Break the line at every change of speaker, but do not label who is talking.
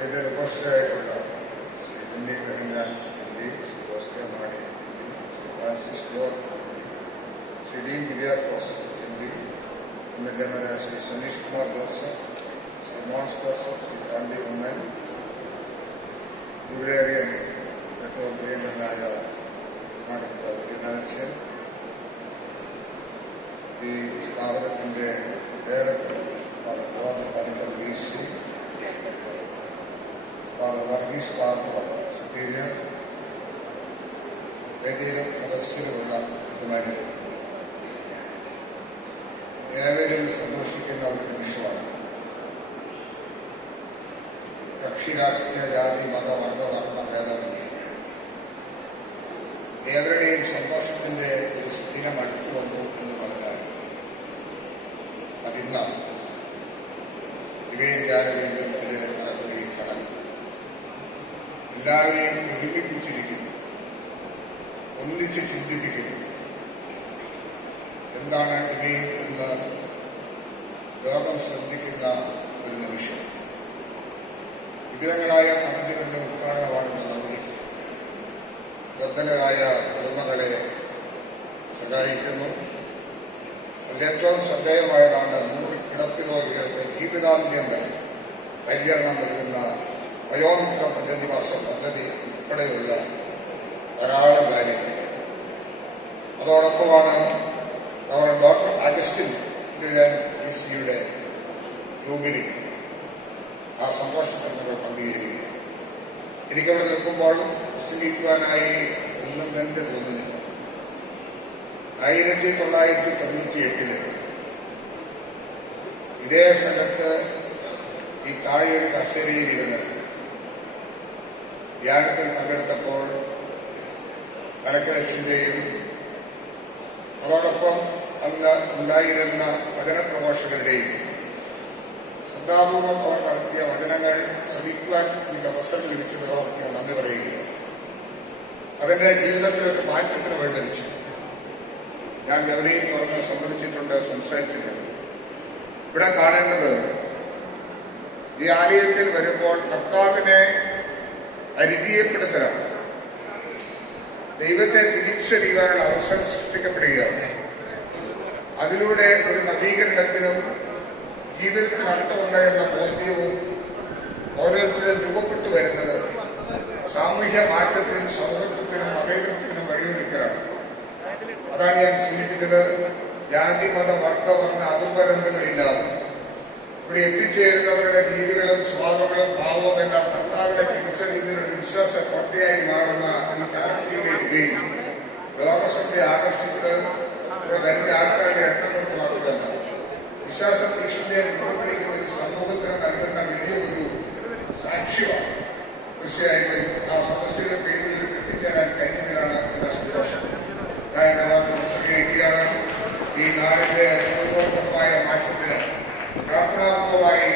ഇതിൽ ഉപസ്ഥയായിട്ടുള്ള Shri Unni Behanan M P Shri Jose K Mani M P Shri Francis George M P Shri D Kuriakose M P M L എമാരായ Shri Saneesh Kumar Joseph Shri Mons Joseph Shri Chandy Oommen ദൂരേറിയൻ ഏറ്റവും പ്രിയങ്കരനായ ബഹുമാനപ്പെട്ട വിജയനാഥൻ ഈ സ്ഥാപനത്തിൻ്റെ director father Varghese Parker superior വേദിയിലും സദസ്സിലുമുള്ള ബഹുമാനികൾ ഏവരും സന്തോഷിക്കുന്ന ഒരു നിമിഷമാണ്. കക്ഷി രാഷ്ട്രീയ ജാതി മത വർഗ വർണ ഭേദമില്ല ഏവരുടെയും സന്തോഷത്തിന്റെ ഒരു സ്ഥിരം അടുത്തു വന്നു എന്ന് പറഞ്ഞാൽ അതിന്നാണ്. ഇവയും ധ്യാനകേന്ദ്രത്തിൽ എല്ലാവരെയും ഒരുമിപ്പിച്ചിരിക്കുന്നു. ഒന്നിച്ച് ചിന്തിപ്പിക്കുന്നു. എന്താണ് ഇവയും എന്ന് ലോകം ശ്രദ്ധിക്കുന്ന ഒരു നിമിഷം? വിവിധങ്ങളായ പദ്ധതികളുടെ ഉദ്ഘാടനമാണ് നിർവഹിച്ചത്. വൃദ്ധനരായ കുടുംബങ്ങളെ സഹായിക്കുന്നു. അതിൽ ഏറ്റവും ശ്രദ്ധേയമായതാണ് നൂറ് കിടപ്പ് രോഗികൾക്ക് ജീവിതാന്ത്യം വരെ പരിചരണം നൽകുന്ന വയോമിത്ര പുനരധിവാസ പദ്ധതി ഉൾപ്പെടെയുള്ള ധാരാളം കാര്യങ്ങൾ. അതോടൊപ്പമാണ് നമ്മുടെ ഡോക്ടർ അഗസ്റ്റിൻ പി സിയുടെ ജൂബിലി ആ സന്തോഷത്തിൽ നമ്മൾ പങ്കുചേരുകയാണ്. എനിക്കവിടെ നിൽക്കുമ്പോൾ പ്രസംഗിക്കുവാനായി ഒന്നും തന്നെ തോന്നുന്നില്ല. ആയിരത്തി തൊള്ളായിരത്തി തൊണ്ണൂറ്റി എട്ടിൽ ഇതേ സ്ഥലത്ത് ഈ താഴെയൊരു കസേരയിൽ ധ്യാനത്തിൽ പങ്കെടുത്തപ്പോൾ കണക്കരച്ചിന്റെയും അതോടൊപ്പം അന്ന് ഉണ്ടായിരുന്ന വചന പ്രഘോഷകരുടെയും ശ്രദ്ധാപൂർവം അവർ നടത്തിയ വചനങ്ങൾ ശ്രമിക്കുവാൻ എനിക്ക് അവസരം ലഭിച്ചത് അവർക്ക് ഞാൻ നന്ദി പറയുകയാണ്. അതിന്റെ ജീവിതത്തിലൊരു മാറ്റത്തിന് വഴിതെളിച്ചു ഞാൻ എവിടെയും തുറന്ന് സംബന്ധിച്ചിട്ടുണ്ട് സംസാരിച്ചിട്ടുണ്ട്. ഇവിടെ കാണേണ്ടത് ഈ ആലയത്തിൽ വരുമ്പോൾ കർത്താവിനെ പരിചയപ്പെടുത്തലാണ് ദൈവത്തെ തിരിച്ചറിയുവാനുള്ള അവസരം സൃഷ്ടിക്കപ്പെടുകയാണ്. അതിലൂടെ ഒരു നവീകരണത്തിനും ജീവിതത്തിന് അർത്ഥമുണ്ട് എന്ന ബോധ്യവും ഓരോരുത്തരും രൂപപ്പെട്ടു വരുന്നത് സാമൂഹ്യ മാറ്റത്തിനും സൗഹൃദത്തിനും മതേതരത്തിനും വഴിയൊരുക്കലാണ്. അതാണ് ഞാൻ സൂചിപ്പിച്ചത്. ജാതി മത വർഗ വർണ അതിർവരമ്പുകളില്ലാതെ ഇവിടെ എത്തിച്ചേരുന്നവരുടെ രീതികളും സ്വഭാവങ്ങളും ഭാവവും എല്ലാം കർത്താവിനെ കുറച്ചൊരു ഇതൊരു വിശ്വാസ കോട്ടയായി മാറുന്ന ഈ ചാരക്കുടിയിലെ ഡിബേറ്റ് ലോകശ്രദ്ധയെ ആകർഷിച്ചത് വരുന്ന ആൾക്കാരുടെ എണ്ണം കൊണ്ട് മാത്രമല്ല വിശ്വാസ തീക്ഷണതയെ പുറപ്പെടുക്കുന്ന ഒരു സമൂഹത്തിന് നൽകുന്ന വലിയ ഒരു സാക്ഷ്യമാണ്. തീർച്ചയായിട്ടും ആ സമസ്യയുടെ പേരിൽ എത്തിച്ചേരാൻ കഴിഞ്ഞതിലാണ് എന്റെ സന്തോഷം. കാരണം പ്രസംഗിക്കുകയാണ്. ഈ നാടിന്റെ സർവോത്മകമായ മാറ്റത്തിന് പ്രാർത്ഥനാത്മകമായി